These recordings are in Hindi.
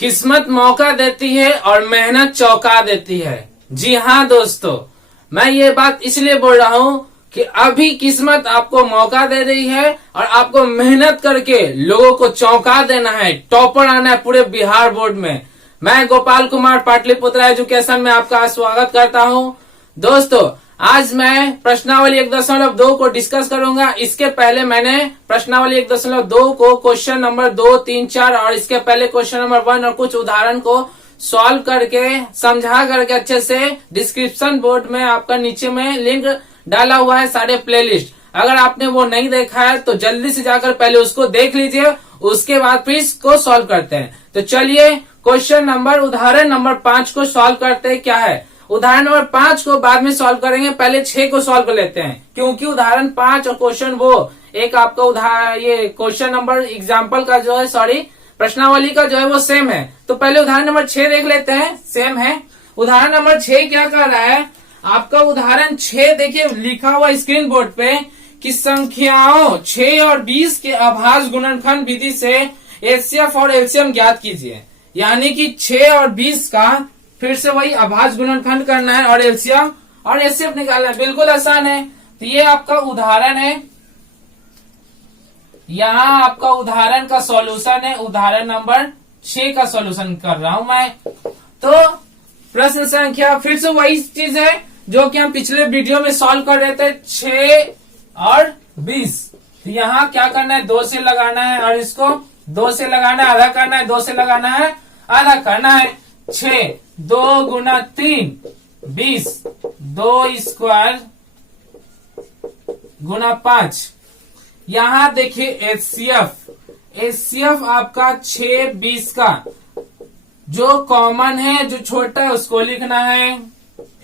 किस्मत मौका देती है और मेहनत चौंका देती है। जी हाँ दोस्तों, मैं ये बात इसलिए बोल रहा हूँ कि अभी किस्मत आपको मौका दे रही है और आपको मेहनत करके लोगों को चौंका देना है, टॉपर आना है पूरे बिहार बोर्ड में। मैं गोपाल कुमार पाटलिपुत्रा एजुकेशन में आपका स्वागत करता हूँ। दोस्तों, आज मैं प्रश्नावली 1.2 को डिस्कस करूंगा। इसके पहले मैंने प्रश्नावली 1.2 को क्वेश्चन नंबर 2, 3, 4 और इसके पहले क्वेश्चन नंबर 1 और कुछ उदाहरण को सॉल्व करके समझा करके अच्छे से डिस्क्रिप्शन बोर्ड में आपका नीचे में लिंक डाला हुआ है सारे प्लेलिस्ट। अगर आपने वो नहीं देखा है तो जल्दी से जाकर पहले उसको देख लीजिए, उसके बाद फिर इसको सॉल्व करते हैं। तो चलिए उदाहरण नंबर 5 को सॉल्व करते हैं। क्या है उदाहरण नंबर 5 को बाद में सॉल्व करेंगे, पहले 6 को सॉल्व कर लेते हैं, क्योंकि उदाहरण 5 और क्वेश्चन वो एक आपका उदाहरण ये क्वेश्चन नंबर एग्जाम्पल का जो है प्रश्नावली का जो है वो सेम है। तो पहले उदाहरण नंबर 6 देख लेते हैं, सेम है। उदाहरण नंबर 6 क्या कर रहा है आपका उदाहरण 6, देखिए लिखा हुआ स्क्रीन बोर्ड पे कि संख्याओं 6 और 20 के अभाज्य गुणनखंड विधि से एचसीएफ और एलसीएम ज्ञात कीजिए। यानी कि 6 और 20 का फिर से वही अभाज्य गुणनखंड करना है और एलसीएम और एचसीएफ निकालना है। बिल्कुल आसान है। तो ये आपका उदाहरण है, यहाँ आपका उदाहरण का सॉल्यूशन है। उदाहरण नंबर 6 का सॉल्यूशन कर रहा हूं मैं। तो प्रश्न संख्या फिर से वही चीज है जो कि हम पिछले वीडियो में सॉल्व कर रहे थे, 6 और 20। तो यहाँ क्या करना है, 2 से लगाना है और इसको 2 से लगाना है, आधा करना है, 2 से लगाना है, आधा करना है। 6 2 गुना 3 20, 2 स्क्वायर गुना 5। यहाँ देखिए एचसीएफ आपका 6 20 का जो कॉमन है, जो छोटा है उसको लिखना है।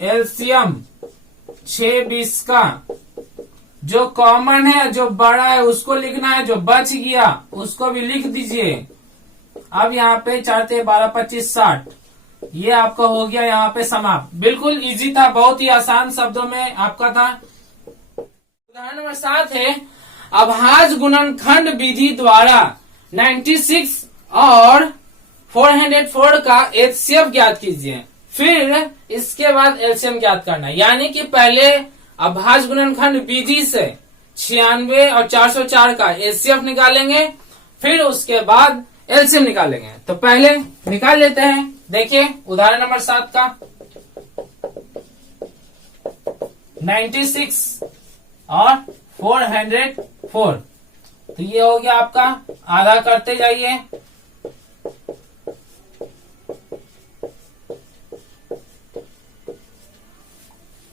एलसीएम 6 20 का जो कॉमन है, जो बड़ा है उसको लिखना है, जो बच गया उसको भी लिख दीजिए। अब यहाँ पे 4 12 25 60, ये आपका हो गया यहाँ पे समाप्त। बिल्कुल इजी था, बहुत ही आसान शब्दों में आपका था। उदाहरण नंबर 7 है अभाज्य गुणनखंड विधि द्वारा 96 और 404 का एचसीएफ ज्ञात कीजिए। फिर इसके बाद एलसीएम ज्ञात करना है। यानी कि पहले अभाज्य गुणनखंड विधि से 96 और 404 का एचसीएफ निकालेंगे, फिर उसके बाद एलसीएम निकालेंगे। तो पहले निकाल लेते हैं। देखिए उदाहरण नंबर 7 का 96 और 404, तो ये हो गया आपका, आधा करते जाइए।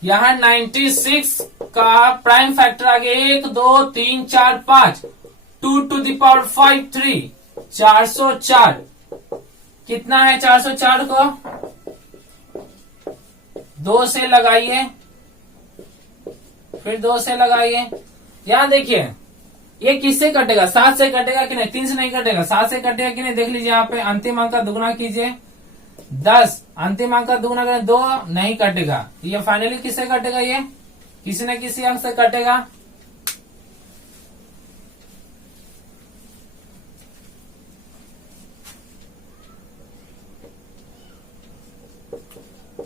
यहाँ 96 का प्राइम फैक्टर आ गया 1 2 3 4 5, 2 to the power 5 3, 404। कितना है 404 को 2 से लगाइए, फिर 2 से लगाइए। यहाँ देखिए ये किससे कटेगा, 7 से कटेगा कि नहीं, 3 से नहीं कटेगा, 7 से कटेगा कि नहीं। देख लीजिए यहाँ पे अंतिम अंक का दुगुना कीजिए, 10। अंतिम अंक का दुगुना करें 2, नहीं कटेगा। ये फाइनली किससे कटेगा, ये किसी न किसी अंक से कटेगा।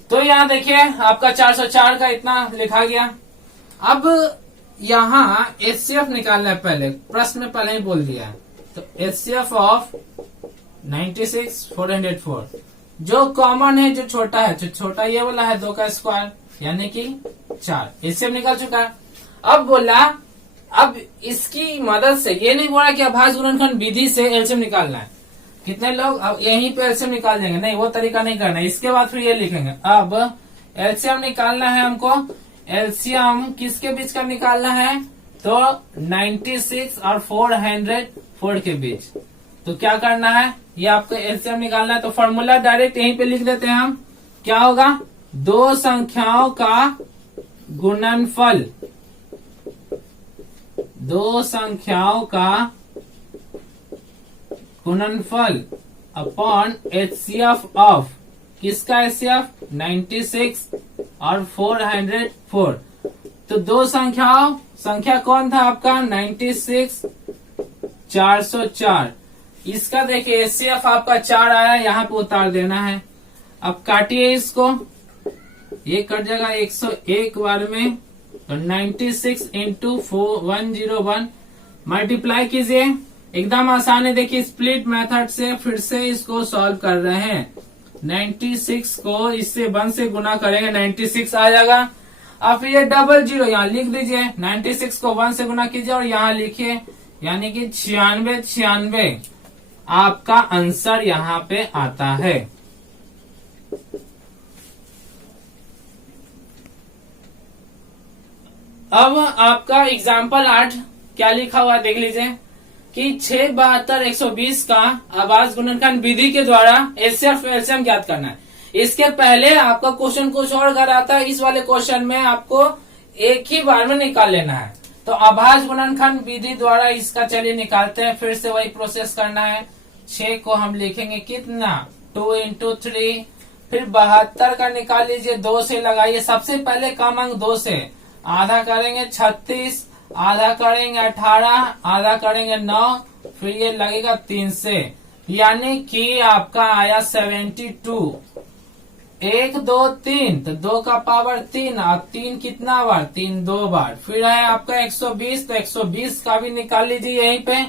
तो यहाँ देखिए आपका 404 का इतना लिखा गया। अब यहाँ एचसीएफ निकालना है, पहले प्रश्न में पहले ही बोल दिया है। तो एचसीएफ ऑफ 96 404 जो कॉमन है, जो छोटा है, जो छोटा ये वाला है 2 का स्क्वायर यानी कि 4, एचसीएफ निकल चुका है। अब बोला, अब इसकी मदद से ये नहीं बोला कि अभाज्य गुणनखंड विधि से एलसीएम निकालना है। कितने लोग अब यहीं पे एलसीएम निकाल देंगे, नहीं वो तरीका नहीं करना है। इसके बाद फिर ये लिखेंगे, अब एलसीएम निकालना है हमको। एलसीएम किसके बीच का निकालना है, तो 96 और 404 के बीच। तो क्या करना है, ये आपको एलसीएम निकालना है। तो फॉर्मूला डायरेक्ट यहीं पे लिख देते हैं हम। क्या होगा, 2 संख्याओं का गुणनफल, 2 संख्याओं का गुणनफल अपॉन एचसीएफ ऑफ, किसका एचसीएफ 96 और 404। तो 2 संख्या कौन था आपका 96 404, इसका देखिए HCF आपका 4 आया, यहाँ पे उतार देना है। अब काटिए इसको, ये कट जाएगा 101 बार में, तो 96 इंटू 101 मल्टीप्लाई कीजिए। एकदम आसान है, देखिए स्प्लिट मेथड से फिर से इसको सॉल्व कर रहे हैं। 96 को इससे 1 से गुना करेंगे, 96 आ जाएगा। अब फिर ये डबल जीरो यहाँ लिख दीजिए, 96 को 1 से गुना कीजिए और यहाँ लिखिए, यानी कि 96 आपका आंसर यहाँ पे आता है। अब आपका एग्जाम्पल 8 क्या लिखा हुआ देख लीजिए कि 6, 72, 120 का आभाज्य गुणनखंड विधि के द्वारा HCF LCM ज्ञात करना है। इसके पहले आपका क्वेश्चन कुछ और कराता है, इस वाले क्वेश्चन में आपको एक ही बार में निकाल लेना है। तो आभाज्य गुणनखंड विधि द्वारा इसका चलिए निकालते हैं, फिर से वही प्रोसेस करना है। 6 को हम लिखेंगे कितना, 2 इंटू 3, फिर 72 का निकाल लीजिए, 2 से लगाइए। सबसे पहले कम अंक 2 से, आधा करेंगे 36, आधा करेंगे 18, आधा करेंगे 9, फिर ये लगेगा 3 से, यानी कि आपका आया 72। 1, 2, 3, तो 2 का पावर 3, और 3 कितना बार, 3 2 बार। फिर है आपका 120, तो 120 का भी निकाल लीजिए यहीं पे।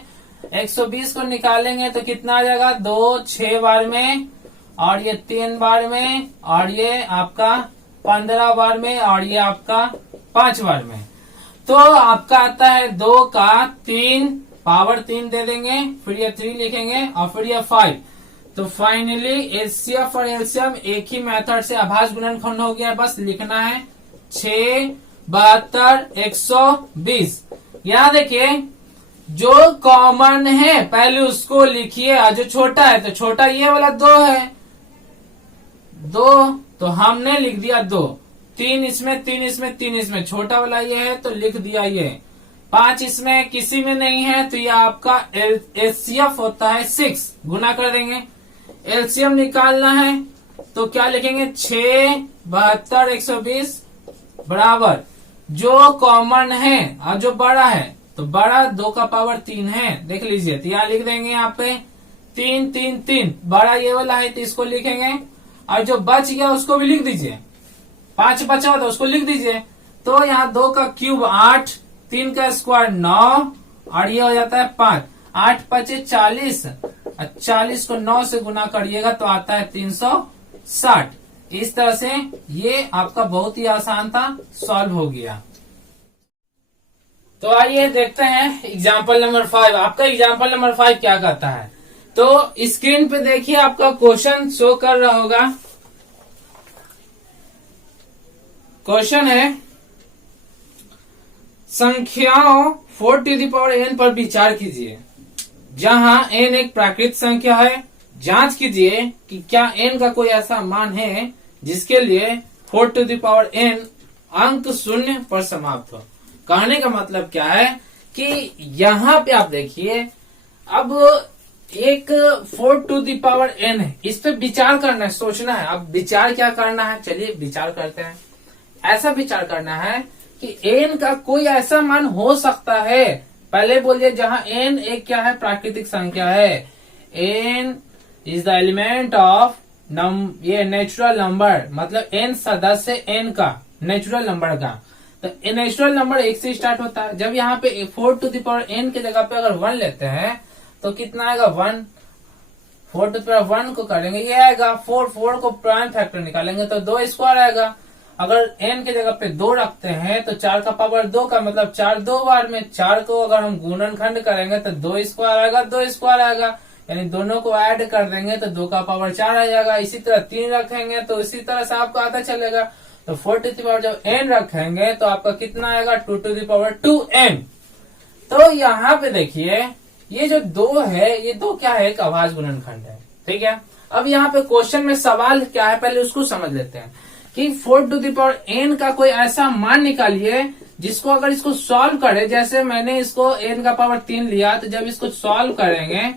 120 को निकालेंगे तो कितना आ जाएगा, 2 6 बार में, और ये 3 बार में, और ये आपका 15 बार में, और ये आपका 5 बार में। तो आपका आता है 2 का 3, पावर 3 दे देंगे, फिर ये 3 लिखेंगे, और फिर ये 5। तो फाइनली HCF और LCM एक ही मेथड से आभाज्य गुणनखंड हो गया। बस लिखना है 6, 72, 120। यहाँ देखिए जो कॉमन है पहले उसको लिखिए, और जो छोटा है तो छोटा ये वाला 2 है, 2 तो हमने लिख दिया 2। 3 इसमें, 3 इसमें, 3 इसमें, छोटा वाला ये है तो लिख दिया ये। 5 इसमें किसी में नहीं है, तो ये आपका HCF होता है 6। गुना कर देंगे, LCM निकालना है तो क्या लिखेंगे, 6, 72, 120 बराबर जो कॉमन है और जो बड़ा है, तो बड़ा 2 का पावर 3 है, देख लीजिए। तो यहाँ लिख देंगे यहाँ पे 3, 3, 3, बड़ा ये वाला है तो इसको लिखेंगे, और जो बच गया उसको भी लिख दीजिए। 5 बचा तो उसको लिख दीजिए। तो यहाँ 2 का क्यूब 8, 3 का स्क्वायर 9, और ये हो जाता है 5। 8 5 40, 40 को 9 से गुना करिएगा तो आता है 360। इस तरह से ये आपका बहुत ही आसान था, सॉल्व हो गया। तो आइए देखते हैं एग्जाम्पल नंबर 5। आपका एग्जाम्पल नंबर 5 क्या कहता है, तो स्क्रीन पे देखिए आपका क्वेश्चन शो कर रहा होगा। क्वेश्चन है, संख्याओं 4 टू द पावर n पर विचार कीजिए, जहां n एक प्राकृत संख्या है। जांच कीजिए कि क्या n का कोई ऐसा मान है जिसके लिए 4 टू द पावर n अंक शून्य पर समाप्त हो। कहने का मतलब क्या है कि यहाँ पे आप देखिए, अब एक 4 टू द पावर n है, इस पे विचार करना है, सोचना है। अब विचार क्या करना है, चलिए विचार करते हैं। ऐसा विचार करना है कि n का कोई ऐसा मान हो सकता है, पहले बोलिए, जहां n एक क्या है, प्राकृतिक संख्या है। n is the element of ये नेचुरल नंबर, मतलब n सदस्य n का, नेचुरल नंबर का। तो नेचुरल नंबर 1 से स्टार्ट होता है। जब यहाँ पे 4 टू द पावर n की जगह पे अगर 1 लेते हैं तो कितना आएगा, 1। 4 टू द पावर 1 को करेंगे, ये आएगा 4। 4 को प्राइम फैक्टर निकालेंगे तो 2 स्क्वायर आएगा। अगर n की जगह पे 2 रखते हैं तो 4 का पावर 2 का मतलब 4 2 बार में। 4 को अगर हम गुणनखंड करेंगे तो 2 स्क्वायर आएगा, 2 स्क्वायर आएगा, यानी दोनों को ऐड कर देंगे तो 2 का पावर 4 आ जाएगा। इसी तरह 3 रखेंगे तो इसी तरह से आपको आता चलेगा। तो 4 टू द पावर जब n रखेंगे तो आपका कितना आएगा, 2 टू द पावर 2n। तो यहाँ पे देखिए ये जो 2 है, ये 2 क्या है, एक अभाज्य गुणनखंड है, ठीक है। अब यहाँ पे क्वेश्चन में सवाल क्या है, पहले उसको समझ लेते हैं कि 4 टू द पावर n का कोई ऐसा मान निकालिए जिसको अगर इसको सॉल्व करे, जैसे मैंने इसको n का पावर 3 लिया, तो जब इसको सॉल्व करेंगे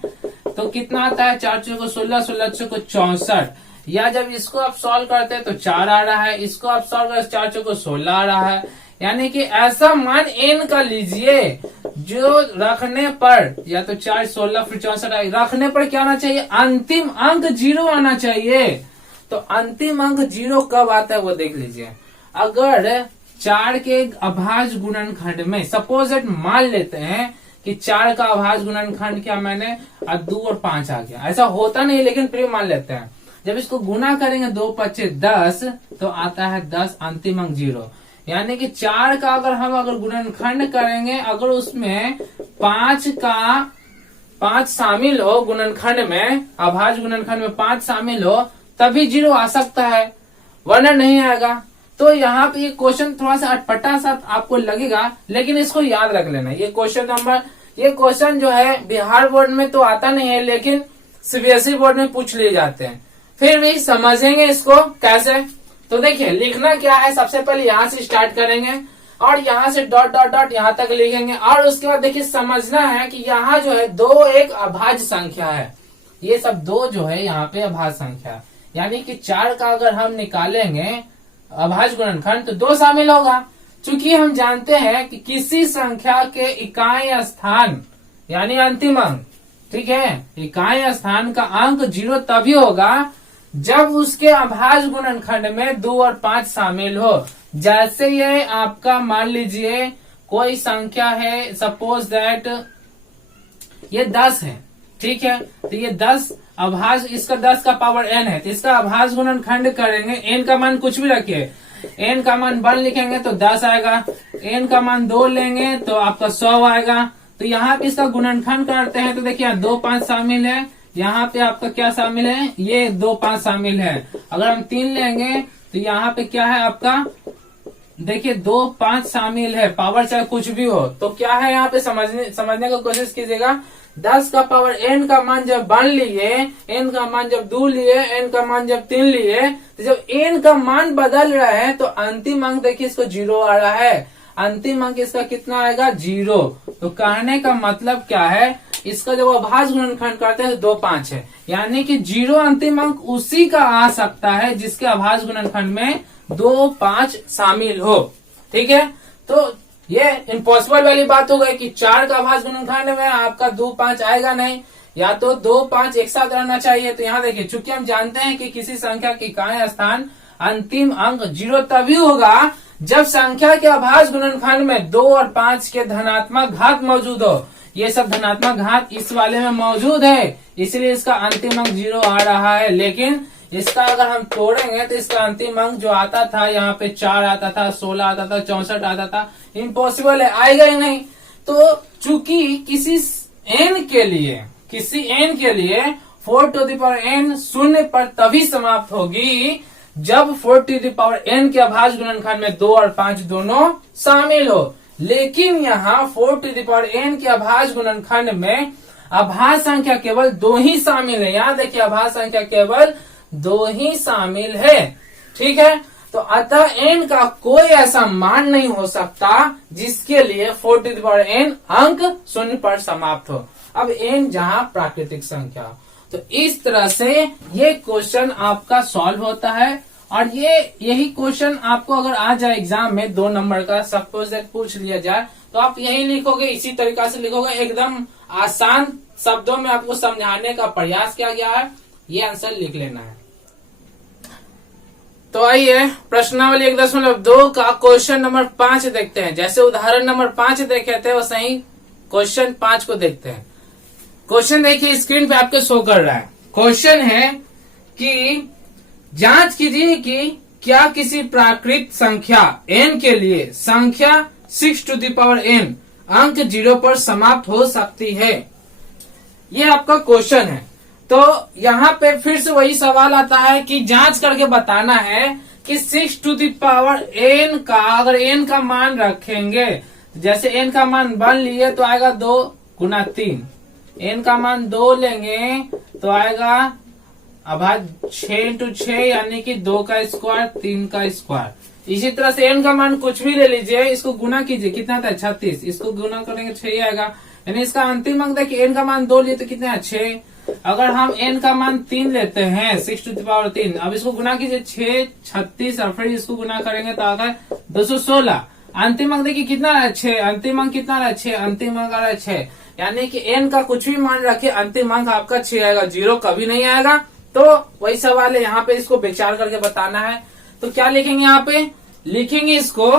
तो कितना आता है, 4 चौको 16, 16 को 64। या जब इसको आप सॉल्व करते हैं तो 4 आ रहा है, इसको आप सॉल्व करते 4 चौको 16 आ रहा है, यानी कि ऐसा मान n का लीजिए जो रखने पर या तो 4, 16 फिर 64 रखने पर क्या आना चाहिए, अंतिम अंक 0 आना चाहिए। तो अंतिम अंक 0 कब आता है वो देख लीजिए। अगर 4 के अभाज्य गुणनखंड में सपोज इट मान लेते हैं कि 4 का अभाज्य गुणनखंड क्या मैंने 2 और 5 आ गया, ऐसा होता नहीं लेकिन फिर मान लेते हैं। जब इसको गुना करेंगे 2 5 10 तो आता है 10 अंतिम अंक 0। यानी कि 4 का अगर गुणनखंड करेंगे, अगर उसमें 5 शामिल हो गुणनखंड में, अभाज्य गुणनखंड में 5 शामिल हो तभी 0 आ सकता है, वरना नहीं आएगा। तो यहाँ पे ये क्वेश्चन थोड़ा सा अटपटा सा आपको लगेगा, लेकिन इसको याद रख लेना। ये क्वेश्चन जो है बिहार बोर्ड में तो आता नहीं है, लेकिन सीबीएसई बोर्ड में पूछ लिए जाते हैं। फिर भी समझेंगे इसको कैसे। तो देखिए लिखना क्या है, सबसे पहले यहाँ से स्टार्ट करेंगे और यहाँ से डॉट डॉट डॉट यहाँ तक लिखेंगे। और उसके बाद देखिए समझना है कि यहाँ जो है 2 एक अभाज्य संख्या है, ये सब 2 जो है यहाँ पे अभाज्य संख्या है। यानी कि 4 का अगर हम निकालेंगे अभाज्य गुणनखंड तो 2 शामिल होगा। चूंकि हम जानते हैं कि किसी संख्या के इकाई स्थान यानी अंतिम अंक, ठीक है, इकाई स्थान का अंक 0 तभी होगा जब उसके अभाज्य गुणनखंड में 2 और 5 शामिल हो। जैसे ये आपका मान लीजिए कोई संख्या है, सपोज दैट ये 10 है, ठीक है, तो ये 10 अभाज्य, इसका 10 का पावर n है, तो इसका अभाज्य गुणनखंड करेंगे। n का मान कुछ भी रखिए, n का मान 1 लिखेंगे तो 10 आएगा, n का मान 2 लेंगे तो आपका 100 आएगा। तो यहाँ पे इसका गुणनखंड करते हैं तो देखिए 2 5 शामिल है, यहाँ पे आपका क्या शामिल है, ये 2 5 शामिल है। अगर हम 3 लेंगे तो यहाँ पे क्या है आपका, देखिए 2 5 शामिल है, पावर चाहे कुछ भी हो। तो क्या है यहाँ पे समझने की कोशिश कीजिएगा। 10 का पावर n का मान जब 1 लिए, n का मान जब 2 लिए, n का मान जब 3 लिए, तो जब n का मान बदल रहा है तो अंतिम अंक देखिए इसको 0 आ रहा है। अंतिम अंक इसका कितना आएगा, 0। तो कहने का मतलब क्या है, इसका जब अभाज्य गुणनखंड करते हैं तो 2 5 है, यानी कि 0 अंतिम अंक उसी का आ सकता है जिसके अभाज्य गुणनखंड में 2 5 शामिल हो। ठीक है, तो ये इम्पॉसिबल वाली बात हो गई कि 4 का अभाज्य गुणनखंड में आपका 2 5 आएगा नहीं, या तो 2 5 एक साथ रहना चाहिए। तो यहाँ देखिए, चूंकि हम जानते हैं कि किसी संख्या की इकाई स्थान अंतिम अंक 0 तभी होगा जब संख्या के अभाज्य गुणनखंड में 2 और 5 के धनात्मक घात मौजूद हो। ये सब धनात्मक घात इस वाले में मौजूद है, इसलिए इसका अंतिम अंक 0 आ रहा है। लेकिन इसका अगर हम तोड़ेंगे तो इसका अंतिम अंक जो आता था, यहाँ पे 4 आता था, 16 आता था, 64 आता था, इम्पॉसिबल है, आएगा ही नहीं। तो चूंकि किसी n के लिए 4n शून्य पर तभी समाप्त होगी जब 4n के अभाज्य गुणनखंड में 2 और 5 दोनों शामिल हो। लेकिन यहाँ 4n के अभाज्य गुणनखंड में अभाज्य संख्या केवल 2 ही शामिल है। यहाँ देखिए अभाज्य संख्या केवल 2 ही शामिल है। ठीक है, तो अतः n का कोई ऐसा मान नहीं हो सकता जिसके लिए 4n अंक शून्य पर समाप्त हो। अब n जहाँ प्राकृतिक संख्या हो, तो इस तरह से ये क्वेश्चन आपका सॉल्व होता है। और यही क्वेश्चन आपको अगर आ जाए एग्जाम में 2 नंबर का, सपोज दैट पूछ लिया जाए, तो आप यही लिखोगे, इसी तरीका से लिखोगे, एकदम आसान शब्दों में आपको समझाने का प्रयास किया गया है। ये आंसर लिख लेना है। तो आइए प्रश्नावली 1.2 का क्वेश्चन नंबर 5 देखते हैं। जैसे उदाहरण नंबर 5 देखे थे वैसे ही क्वेश्चन 5 को देखते हैं। क्वेश्चन देखिए स्क्रीन पे आपके शो कर रहा है। क्वेश्चन है कि जांच कीजिए कि क्या किसी प्राकृत संख्या n के लिए संख्या 6n अंक 0 पर समाप्त हो सकती है। ये आपका क्वेश्चन है। तो यहाँ पे फिर से वही सवाल आता है कि जांच करके बताना है कि 6n का अगर n का मान रखेंगे, जैसे n का मान 1 लिए तो आएगा 2 गुना 3, n का मान 2 लेंगे तो आएगा अभाज्य 6 इंटू 6 यानी कि 2 का स्क्वायर 3 का स्क्वायर। इसी तरह से n का मान कुछ भी ले लीजिए, इसको गुना कीजिए, कितना था 36, इसको गुना करेंगे 6 ही आएगा। यानी इसका अंतिम अंक देखिए, n का मान 2 लिए तो कितना है 6। अगर हम n का मान 3 लेते हैं 6⁻3, अब इसको गुना कीजिए 6 36 और फिर इसको गुना करेंगे तो आता है 216। अंतिम अंक देखिए कितना है 6, अंतिम अंक कितना है 6, अंतिम अंक आ रहा है 6, यानी कि n का कुछ भी मान रखे अंतिम अंक आपका 6 आएगा, 0 कभी नहीं आएगा। तो वही सवाल है, यहाँ पे इसको विचार करके बताना है। तो क्या लिखेंगे, यहाँ पे लिखेंगे इसको,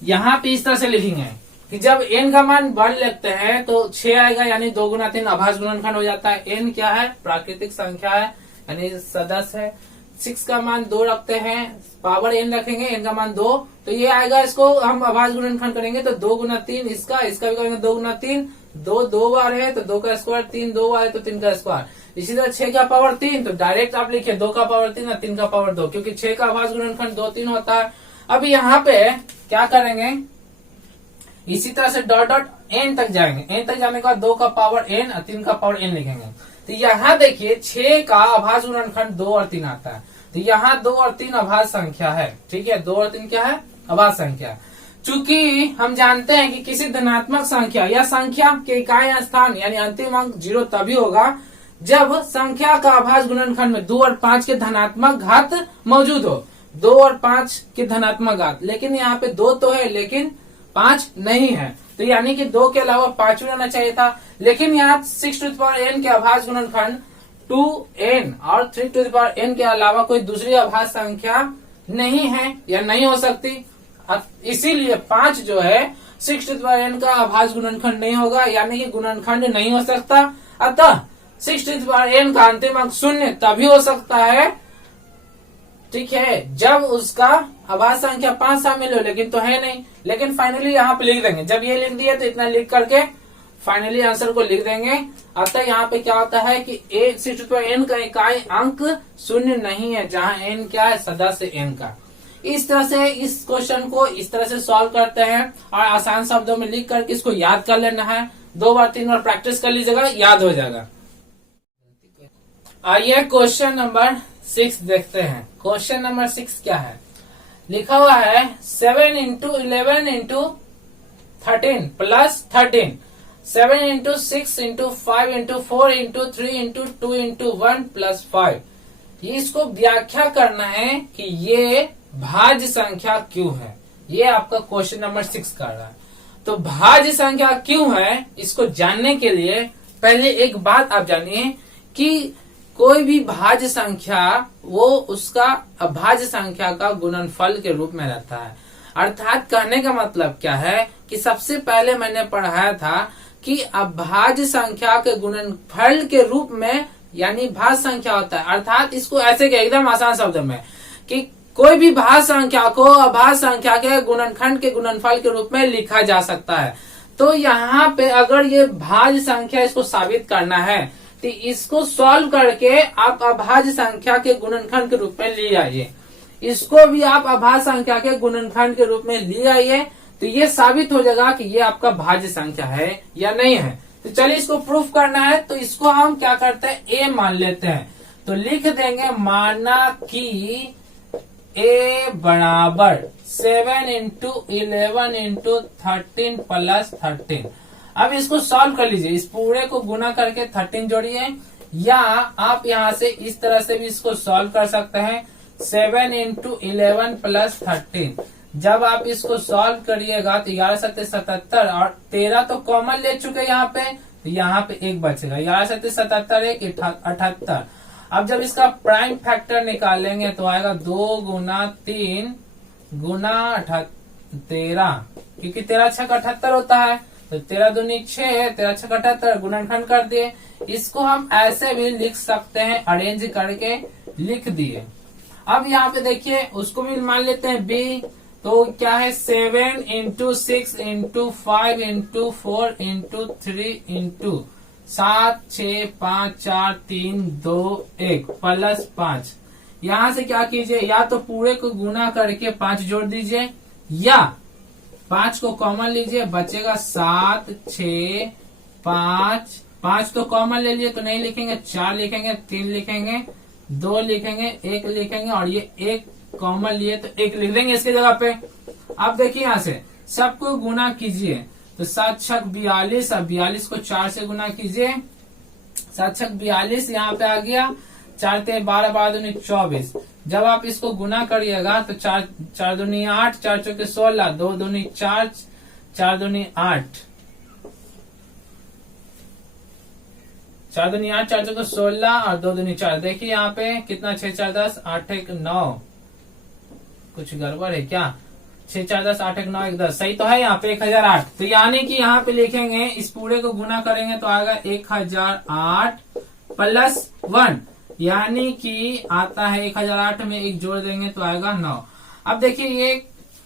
यहाँ पे इस तरह से लिखेंगे कि जब n का मान 1 लगते हैं तो 6 आएगा, यानी 2 गुना 3 आभास गुणनखंड हो जाता है। n क्या है, प्राकृतिक संख्या है यानी सदस्य है। 6 का मान 2 रखते हैं, पावर n रखेंगे, n का मान 2, तो ये आएगा, इसको हम आभास गुणनखंड करेंगे तो 2 गुना 3 इसका भी करेंगे 2 गुना 3, 2 बार है तो 2 का स्क्वायर, 3 2 बार है तो 3 का स्क्वायर। इसी तरह 6 का पावर 3, तो डायरेक्ट आप लिखिए 2 का पावर 3 और 3 का पावर 2, क्योंकि 6 का आभास गुणनखंड 2 3 होता है। अब यहाँ पे क्या करेंगे, इसी तरह से डॉट डॉट n तक जाएंगे, n तक जाने के बाद 2 का पावर n और 3 का पावर n लिखेंगे। तो यहाँ देखिए 6 का आभास गुणनखंड 2 और 3 आता है, तो यहाँ 2 और 3 आभास संख्या है, ठीक है, 2 और 3 क्या है, आभास संख्या। चूंकि हम जानते हैं कि किसी धनात्मक संख्या या संख्या के इकाई स्थान यानी अंतिम अंक 0 तभी होगा जब संख्या का आभास गुणनखंड में 2 और 5 के धनात्मक घात मौजूद हो, 2 और 5 के धनात्मक घात, लेकिन यहाँ पे 2 तो है लेकिन 5 नहीं है, तो यानी कि 2 के अलावा 5 भी रहना चाहिए था। लेकिन यहाँ 6 टू द पावर n के आभास गुणनखंड 2n और 3 टू द पावर n के अलावा कोई दूसरी आभास संख्या नहीं है या नहीं हो सकती, इसीलिए 5 जो है 6 टू द पावर n का आभास गुणनखंड नहीं होगा, यानी कि गुणनखंड नहीं हो सकता। अतः 6 टू द पावर n का अंतिम अंक 0 तभी हो सकता है, ठीक है, जब उसका आभास संख्या 5 शामिल हो, लेकिन तो है नहीं। लेकिन फाइनली यहाँ पे लिख देंगे, जब ये लिख दिया तो इतना लिख करके फाइनली आंसर को लिख देंगे। अतः यहाँ पे क्या होता है कि 6 टू द पावर n का इकाई अंक 0 नहीं है, जहाँ n क्या है, सदस्य n का। इस तरह से इस क्वेश्चन को इस तरह से सॉल्व करते हैं और आसान शब्दों में लिख करके इसको याद कर लेना है, 2 बार 3 बार प्रैक्टिस कर लीजिएगा, याद हो जाएगा। आइए क्वेश्चन नंबर 6 देखते हैं। क्वेश्चन नंबर 6 क्या है, लिखा हुआ है 7 into 11 into 13 plus 13, 7 into 6 into 5 into 4 into 3 into 2 into 1 plus 5। इसको व्याख्या करना है कि ये भाज्य संख्या क्यों है, ये आपका क्वेश्चन नंबर 6 कर रहा है। तो भाज्य संख्या क्यों है, इसको जानने के लिए पहले एक बात आप जानिए कि कोई भी भाज्य संख्या वो उसका अभाज्य संख्या का गुणनफल के रूप में रहता है। अर्थात कहने का मतलब क्या है कि सबसे पहले मैंने पढ़ाया था कि अभाज्य संख्या के गुणनफल के रूप में यानी भाज्य संख्या होता है। अर्थात इसको ऐसे क्या, एकदम आसान शब्दों में, कि कोई भी भाज्य संख्या को अभाज्य संख्या के गुणनखंड के गुणनफल के रूप में लिखा जा सकता है। तो यहाँ पे अगर ये भाज्य संख्या, इसको साबित करना है तो इसको सॉल्व करके आप अभाज्य संख्या के गुणनखंड के रूप में ले आइए, इसको भी आप अभाज्य संख्या के गुणनखंड के रूप में ले आइए, तो ये साबित हो जाएगा कि ये आपका भाज्य संख्या है या नहीं है। तो चलिए इसको प्रूफ करना है, तो इसको हम क्या करते हैं, ए मान लेते हैं। तो लिख देंगे माना कि ए बराबर 7 इंटू 11 इंटू 13 प्लस 13। अब इसको सॉल्व कर लीजिए, इस पूरे को गुना करके 13 जोड़िए, या आप यहाँ से इस तरह से भी इसको सॉल्व कर सकते हैं, 7 इंटू 11 प्लस 13। जब आप इसको सॉल्व करिएगा तो 11 7 77 और 13 तो कॉमन ले चुके यहाँ पे, तो यहाँ पे 1 बचेगा, 11 7 77 1 78। अब जब इसका प्राइम फैक्टर निकालेंगे तो आएगा 2 गुना 3 गुना 13, क्योंकि 13 6 78 होता है, तो 13 दूनी 6, 13 6 78 गुणनखंड कर दिए। इसको हम ऐसे भी लिख सकते हैं, अरेंज करके लिख दिए। अब यहाँ पे देखिए उसको भी मान लेते हैं बी, तो क्या है 7 into 6 into 5 into 4 into 3 into 7 6 5 4 3 2 1 plus 5। यहाँ से क्या कीजिए, या तो पूरे को गुना करके 5 जोड़ दीजिए, या 5 को कॉमन लीजिए, बचेगा 7 6 5, 5 तो कॉमन ले लिए तो नहीं लिखेंगे, 4 लिखेंगे, 3 लिखेंगे, 2 लिखेंगे, 1 लिखेंगे, और ये 1 कॉमन लिए तो 1 लिख देंगे इसके जगह पे। अब देखिए यहाँ से सबको गुना कीजिए, तो 7 6 42, अब 42 को 4 से गुना कीजिए, 7 6 42 यहाँ पे आ गया, 4 3 12 12 दूनी 24, जब आप इसको गुना करिएगा तो 4 दूनी 8, 4 चौके 16, 2 दूनी 4, 4 दूनी 8, 4 दूनी 8, 4 चौके 16 और 2 दूनी 4। देखिए यहाँ पे कितना 6 4 10, 8 1 9, कुछ गड़बड़ है क्या? 6 4 10, 8 1 9 1 10, सही तो है यहाँ पे 1008। तो यानी कि यहाँ पे लिखेंगे, इस पूरे को गुना करेंगे तो आएगा 1008 प्लस 1, यानी कि आता है 1008 में 1 जोड़ देंगे तो आएगा 9। अब देखिए ये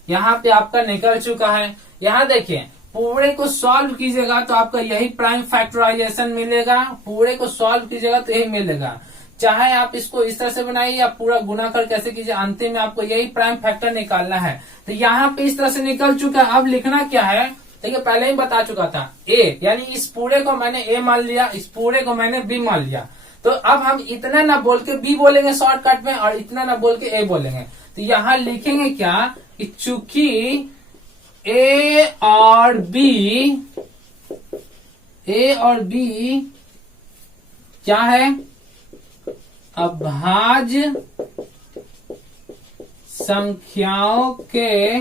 यहाँ पे आपका निकल चुका है। यहाँ देखिए पूरे को सॉल्व कीजिएगा तो आपका यही प्राइम फैक्टराइजेशन मिलेगा, पूरे को सॉल्व कीजिएगा तो यही मिलेगा। चाहे आप इसको इस तरह से बनाइए या पूरा गुना कर कैसे कीजिए, अंतिम में आपको यही प्राइम फैक्टर निकालना है। तो यहाँ पे इस तरह से निकल चुका है। अब लिखना क्या है, देखिए पहले ही बता चुका था, ए यानी इस पूरे को मैंने ए मान लिया, इस पूरे को मैंने बी मान लिया। तो अब हम इतना ना बोल के बी बोलेंगे शॉर्टकट में और इतना ना बोल के ए बोलेंगे। तो यहाँ लिखेंगे क्या कि चूंकि ए और बी क्या है, अभाज्य संख्याओं के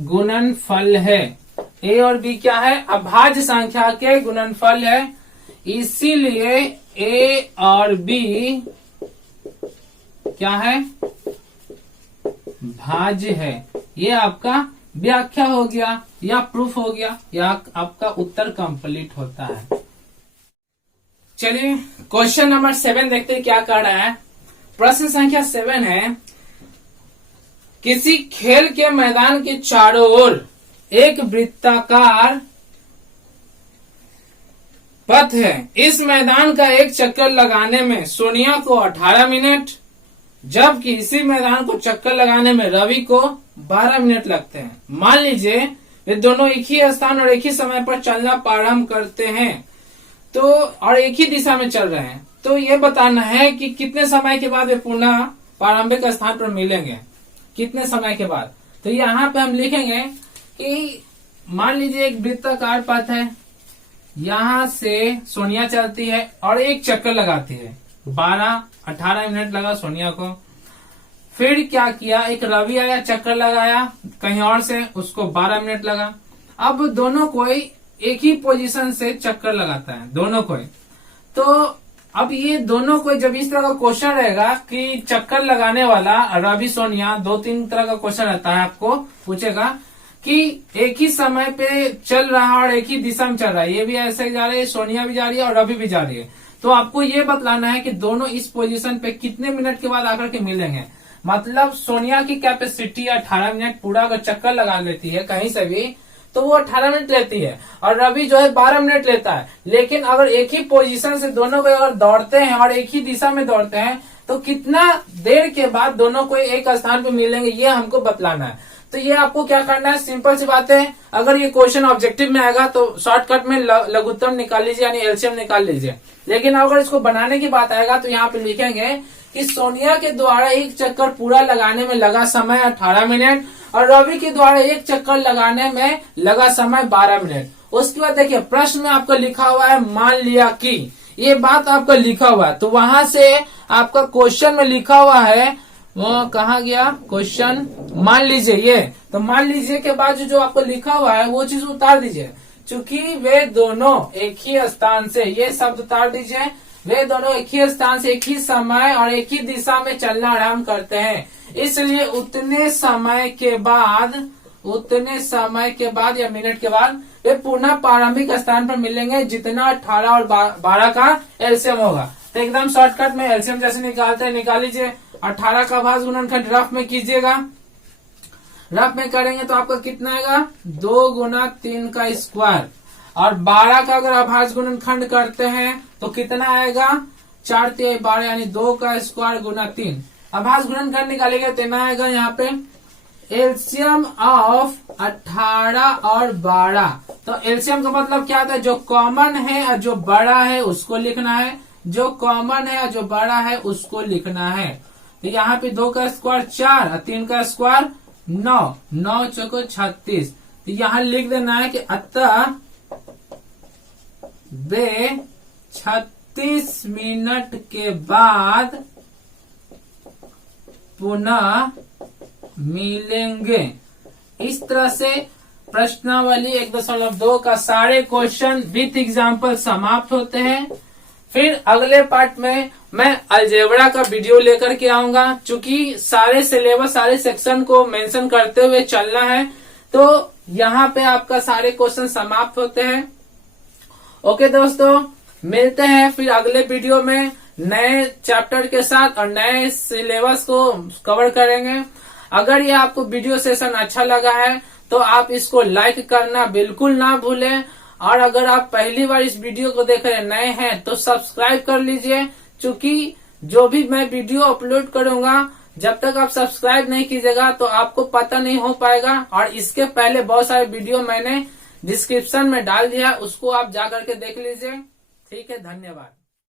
गुणनफल है। ए और बी क्या है, अभाज्य संख्या के गुणनफल है, इसीलिए ए और बी क्या है, भाज्य है। ये आपका व्याख्या हो गया या प्रूफ हो गया, या आपका उत्तर कंप्लीट होता है। चलिए क्वेश्चन नंबर 7 देखते हैं क्या कह रहा है। प्रश्न संख्या 7 है, किसी खेल के मैदान के चारों ओर एक वृत्ताकार पथ है। इस मैदान का एक चक्कर लगाने में सोनिया को 18 मिनट, जबकि इसी मैदान को चक्कर लगाने में रवि को 12 मिनट लगते हैं। मान लीजिए वे दोनों एक ही स्थान और एक ही समय पर चलना प्रारंभ करते हैं तो और एक ही दिशा में चल रहे हैं। तो ये बताना है कि कितने समय के बाद वे पुनः प्रारंभिक स्थान पर मिलेंगे, कितने समय के बाद। तो यहाँ पे हम लिखेंगे कि मान लीजिए एक वृत्ताकार पथ है, यहाँ से सोनिया चलती है और एक चक्कर लगाती है, 18 मिनट लगा सोनिया को। फिर क्या किया, एक रवि आया, चक्कर लगाया कहीं और से, उसको 12 मिनट लगा। अब दोनों कोई एक ही पोजीशन से चक्कर लगाता है, दोनों कोई। तो अब ये दोनों कोई, जब इस तरह का क्वेश्चन रहेगा कि चक्कर लगाने वाला रवि सोनिया, 2-3 तरह का क्वेश्चन रहता है, आपको पूछेगा कि एक ही समय पे चल रहा है और एक ही दिशा में चल रहा है, ये भी ऐसे जा रही है, सोनिया भी जा रही है और रवि भी जा रही है। तो आपको ये बतलाना है कि दोनों इस पोजीशन पे कितने मिनट के बाद आकर के मिलेंगे। मतलब सोनिया की कैपेसिटी 18 मिनट, पूरा अगर चक्कर लगा लेती है कहीं से भी तो वो 18 मिनट लेती है, और रवि जो है 12 मिनट लेता है। लेकिन अगर एक ही पोजीशन से दोनों को अगर दौड़ते हैं और एक ही दिशा में दौड़ते हैं तो कितना देर के बाद दोनों को एक स्थान पे मिलेंगे, ये हमको बतलाना है। तो ये आपको क्या करना है, सिंपल सी बात है। अगर ये क्वेश्चन ऑब्जेक्टिव में आएगा तो शॉर्टकट में लघुत्तम निकाल लीजिए, यानी एलसीएम निकाल लीजिए। लेकिन अगर इसको बनाने की बात आएगा तो यहाँ पे लिखेंगे कि सोनिया के द्वारा एक चक्कर पूरा लगाने में लगा समय 18 मिनट और रवि के द्वारा एक चक्कर लगाने में लगा समय 12 मिनट। उसके बाद देखिए प्रश्न में आपका लिखा हुआ है मान लिया कि, ये बात आपका लिखा हुआ है। तो वहां से आपका क्वेश्चन में लिखा हुआ है, वो कहाँ गया क्वेश्चन, मान लीजिए ये। तो मान लीजिए के बाद जो आपको लिखा हुआ है वो चीज उतार दीजिए। चूंकि वे दोनों एक ही स्थान से, ये शब्द उतार दीजिए, वे दोनों एक ही स्थान से एक ही समय और एक ही दिशा में चलना आरंभ करते हैं, इसलिए उतने समय के बाद या मिनट के बाद वे पुनः प्रारंभिक स्थान पर मिलेंगे, जितना 18 और 12 का एलसीएम होगा। तो एकदम शॉर्टकट में एलसीएम जैसे निकालते हैं निकाल लीजिए। 18 का भाज्य गुणनखंड रफ में कीजिएगा, रफ में करेंगे तो आपका कितना आएगा, 2 गुना 3 का स्क्वायर। और 12 का अगर अभाज्य गुणनखंड करते हैं तो कितना आएगा, 4 3 12, यानी 2 का स्क्वायर गुना 3। अभाज्य गुणनखंड निकालेंगे तो ना आएगा यहाँ पे एलसीएम ऑफ 18 और 12। तो एलसीएम का मतलब क्या होता है, जो कॉमन है और जो बड़ा है उसको लिखना है, जो कॉमन है और जो बड़ा है उसको लिखना है। तो यहाँ पे 2 का स्क्वायर 4 और 3 का स्क्वायर 9, 9 चौको 36। तो यहाँ लिख देना है कि अतः वे 30 मिनट के बाद पुनः मिलेंगे। इस तरह से प्रश्नावली 1.2 का सारे क्वेश्चन विथ एग्जाम्पल समाप्त होते हैं। फिर अगले पार्ट में मैं अलजेब्रा का वीडियो लेकर के आऊंगा। चूंकि सारे सिलेबस सारे सेक्शन को मेंशन करते हुए चलना है, तो यहाँ पे आपका सारे क्वेश्चन समाप्त होते हैं। ओके दोस्तों, मिलते हैं फिर अगले वीडियो में नए चैप्टर के साथ और नए सिलेबस को कवर करेंगे। अगर ये आपको वीडियो सेशन अच्छा लगा है तो आप इसको लाइक करना बिल्कुल ना भूलें, और अगर आप पहली बार इस वीडियो को देख रहे नए हैं तो सब्सक्राइब कर लीजिए। क्योंकि जो भी मैं वीडियो अपलोड करूंगा, जब तक आप सब्सक्राइब नहीं कीजिएगा तो आपको पता नहीं हो पाएगा। और इसके पहले बहुत सारे वीडियो मैंने डिस्क्रिप्शन में डाल दिया, उसको आप जा करके देख लीजिए। ठीक है, धन्यवाद।